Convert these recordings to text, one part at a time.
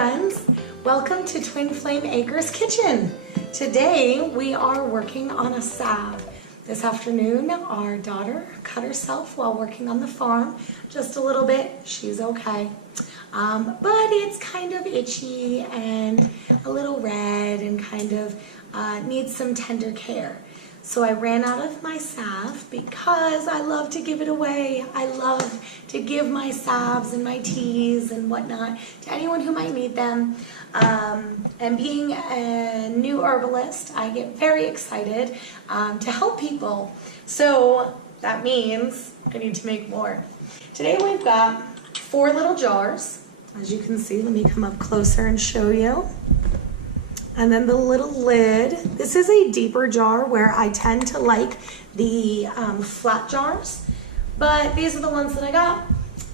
friends, welcome to Twin Flame Acres Kitchen. Today we are working on a salve. This afternoon our daughter cut herself while working on the farm, just a little bit. She's okay, but it's kind of itchy and a little red and kind of needs some tender care. So I ran out of my salve because I love to give it away. I love to give my salves and my teas and whatnot to anyone who might need them. And being a new herbalist, I get very excited to help people. So that means I need to make more. Today we've got 4 little jars. As you can see, let me come up closer and show you. And then the little lid. This is a deeper jar where I tend to like the flat jars, but these are the ones that I got.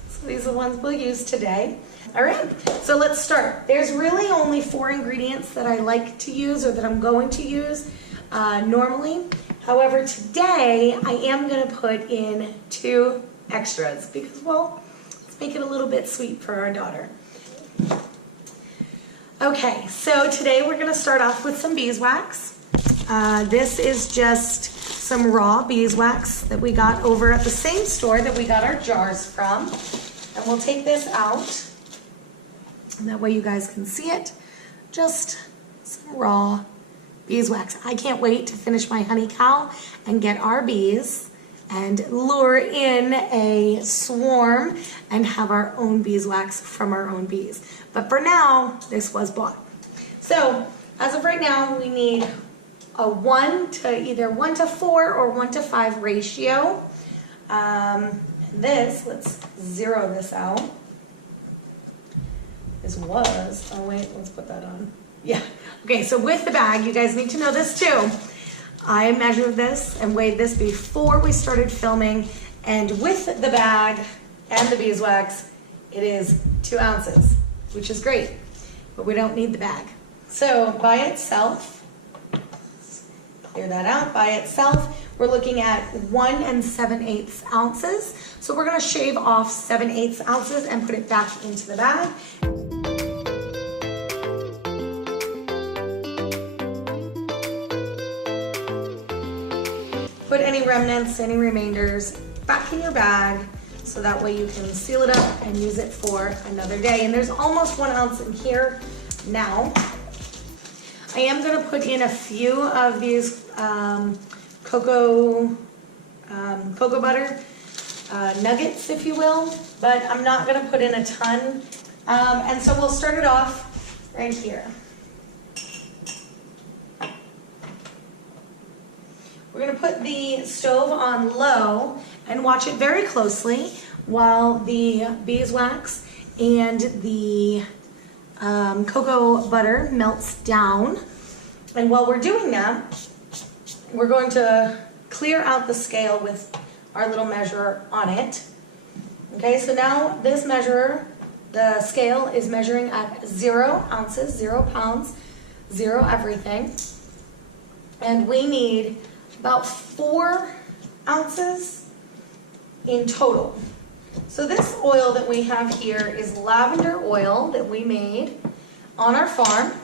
So these are the ones we'll use today. All right, so let's start. There's really only 4 ingredients that I like to use or that I'm going to use normally. However, today I am gonna put in 2 extras because, well, let's make it a little bit sweet for our daughter. Okay, so today we're going to start off with some beeswax. This is just some raw beeswax that we got over at the same store that we got our jars from. And we'll take this out, and that way you guys can see it. Just some raw beeswax. I can't wait to finish my honey cow and get our bees and lure in a swarm and have our own beeswax from our own bees. But for now, this was bought. So as of right now, we need a either 1 to 4 or 1 to 5 ratio. Let's zero this out. Oh wait, let's put that on. Yeah, okay, so with the bag, you guys need to know this too. I measured this and weighed this before we started filming, and with the bag and the beeswax, it is 2 ounces, which is great, but we don't need the bag. So by itself, clear that out, by itself, we're looking at 1 7/8 ounces. So we're gonna shave off 7/8 ounces and put it back into the bag. Put any remnants, any remainders back in your bag so that way you can seal it up and use it for another day. And there's almost 1 ounce in here now. I am going to put in a few of these cocoa butter nuggets, if you will, but I'm not going to put in a ton. And so we'll start it off right here. We're going to put the stove on low and watch it very closely while the beeswax and the cocoa butter melts down. And while we're doing that, we're going to clear out the scale with our little measurer on it. Okay, so now this measurer, the scale is measuring at 0 ounces, 0 pounds, 0 everything. And we need about 4 ounces in total. So this oil that we have here is lavender oil that we made on our farm.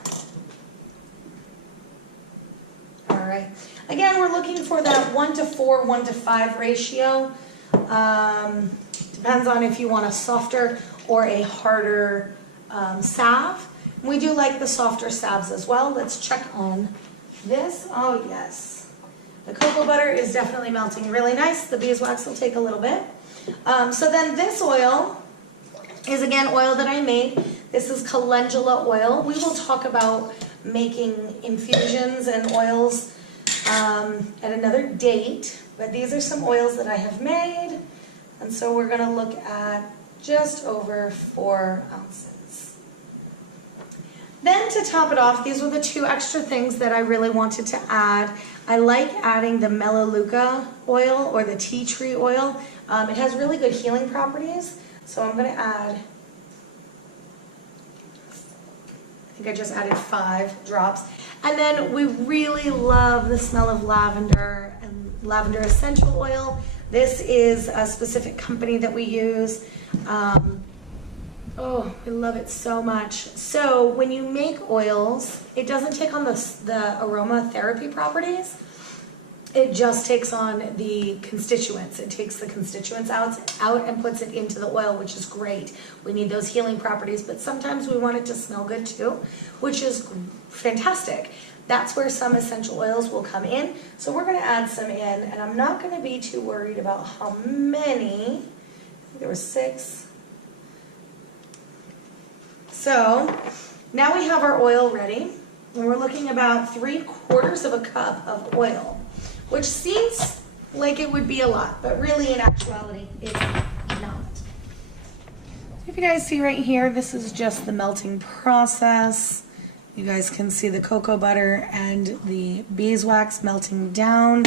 All right. Again, we're looking for that 1 to 4, 1 to 5 ratio. Depends on if you want a softer or a harder salve. We do like the softer salves as well. Let's check on this. Oh, yes. The cocoa butter is definitely melting really nice. The beeswax will take a little bit. So then this oil is, again, oil that I made. This is calendula oil. We will talk about making infusions and oils at another date, but these are some oils that I have made. And so we're going to look at just over 4 ounces. Then to top it off, these were the 2 extra things that I really wanted to add. I like adding the melaleuca oil or the tea tree oil. It has really good healing properties. So I'm going to add, I think I just added 5 drops. And then we really love the smell of lavender and lavender essential oil. This is a specific company that we use. Oh, I love it so much. So when you make oils, it doesn't take on the aromatherapy properties. It just takes on the constituents. It takes the constituents out and puts it into the oil, which is great. We need those healing properties, but sometimes we want it to smell good too, which is fantastic. That's where some essential oils will come in. So we're gonna add some in, and I'm not gonna be too worried about how many. I think there were 6. So now we have our oil ready, and we're looking about 3/4 of a cup of oil, which seems like it would be a lot, but really in actuality, it's not. If you guys see right here, this is just the melting process. You guys can see the cocoa butter and the beeswax melting down.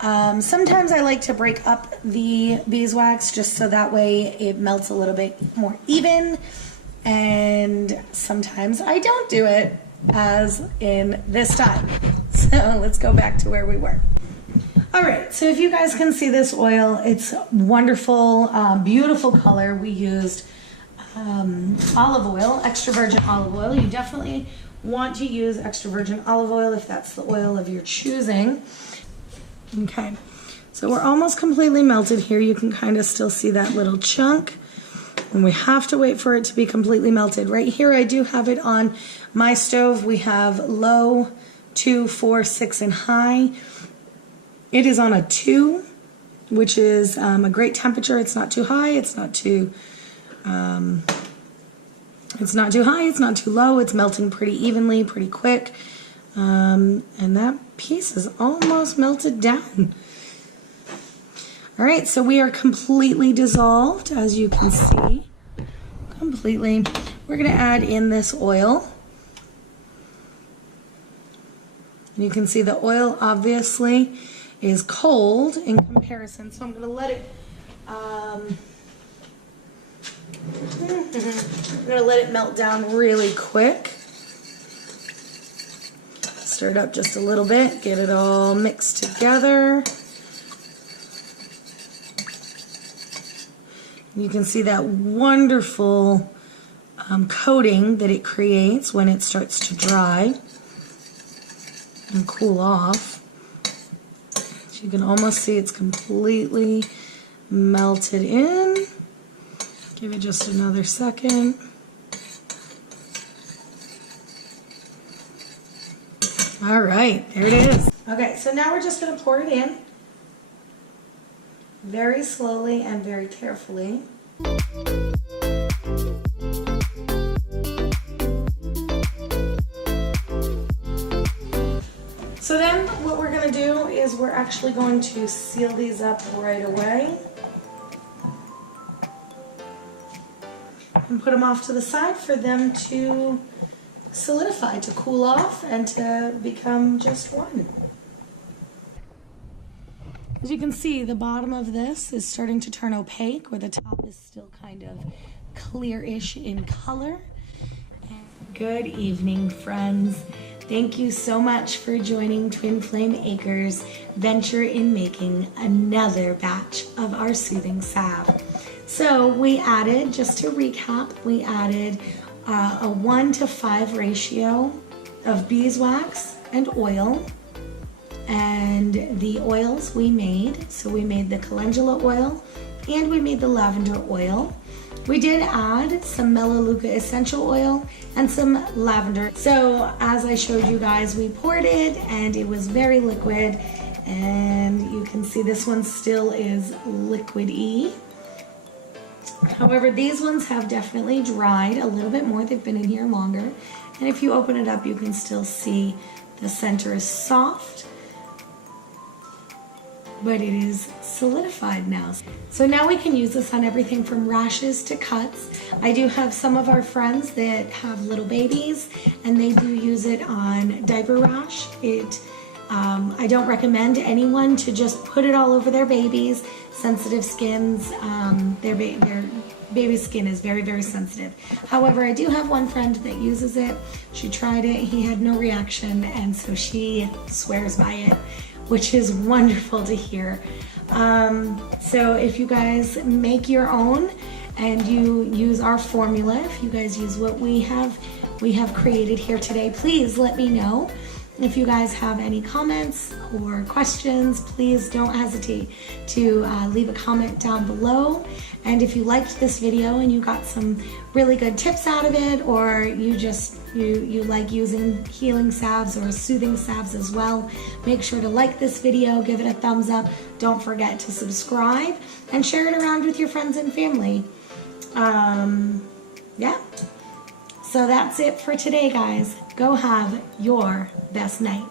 Sometimes I like to break up the beeswax just so that way it melts a little bit more even. And sometimes I don't do it, as in this time. So let's go back to where we were. All right, so if you guys can see this oil, it's wonderful, beautiful color. We used olive oil, extra virgin olive oil. You definitely want to use extra virgin olive oil if that's the oil of your choosing. Okay, so we're almost completely melted here. You can kind of still see that little chunk. And we have to wait for it to be completely melted. Right here I do have it on my stove. We have low, 2, 4, 6, and high. It is on a 2, which is a great temperature. It's not too high, it's not too high, it's not too low. It's melting pretty evenly, pretty quick. And that piece is almost melted down. All right, so we are completely dissolved, as you can see, completely. We're gonna add in this oil. And you can see the oil obviously is cold in comparison, so I'm gonna let it, I'm gonna let it melt down really quick. Stir it up just a little bit, get it all mixed together. You can see that wonderful coating that it creates when it starts to dry and cool off. So you can almost see it's completely melted in. Give it just another second. All right, there it is. Okay, so now we're just going to pour it in. Very slowly and very carefully. So then what we're going to do is we're actually going to seal these up right away. And put them off to the side for them to solidify, to cool off, and to become just one. As you can see, the bottom of this is starting to turn opaque, where the top is still kind of clearish in color. Good evening, friends. Thank you so much for joining Twin Flame Acres' venture in making another batch of our soothing salve. So we added, just to recap, we added a 1:5 ratio of beeswax and oil. And the oils we made, so we made the calendula oil and we made the lavender oil. We did add some melaleuca essential oil and some lavender. So as I showed you guys, we poured it and it was very liquid, and you can see this one still is liquidy. However, these ones have definitely dried a little bit more. They've been in here longer. And if you open it up, you can still see the center is soft, but it is solidified now. So now we can use this on everything from rashes to cuts. I do have some of our friends that have little babies, and they do use it on diaper rash. I don't recommend anyone to just put it all over their babies. Sensitive skins, their baby's skin is very, very sensitive. However, I do have one friend that uses it. She tried it, he had no reaction, and so she swears by it, which is wonderful to hear. So if you guys make your own and you use our formula, if you guys use what we have created here today, please let me know. If you guys have any comments or questions, please don't hesitate to leave a comment down below. And if you liked this video and you got some really good tips out of it, or you like using healing salves or soothing salves as well, make sure to like this video, give it a thumbs up. Don't forget to subscribe and share it around with your friends and family. Yeah. So that's it for today, guys. Go have your best night.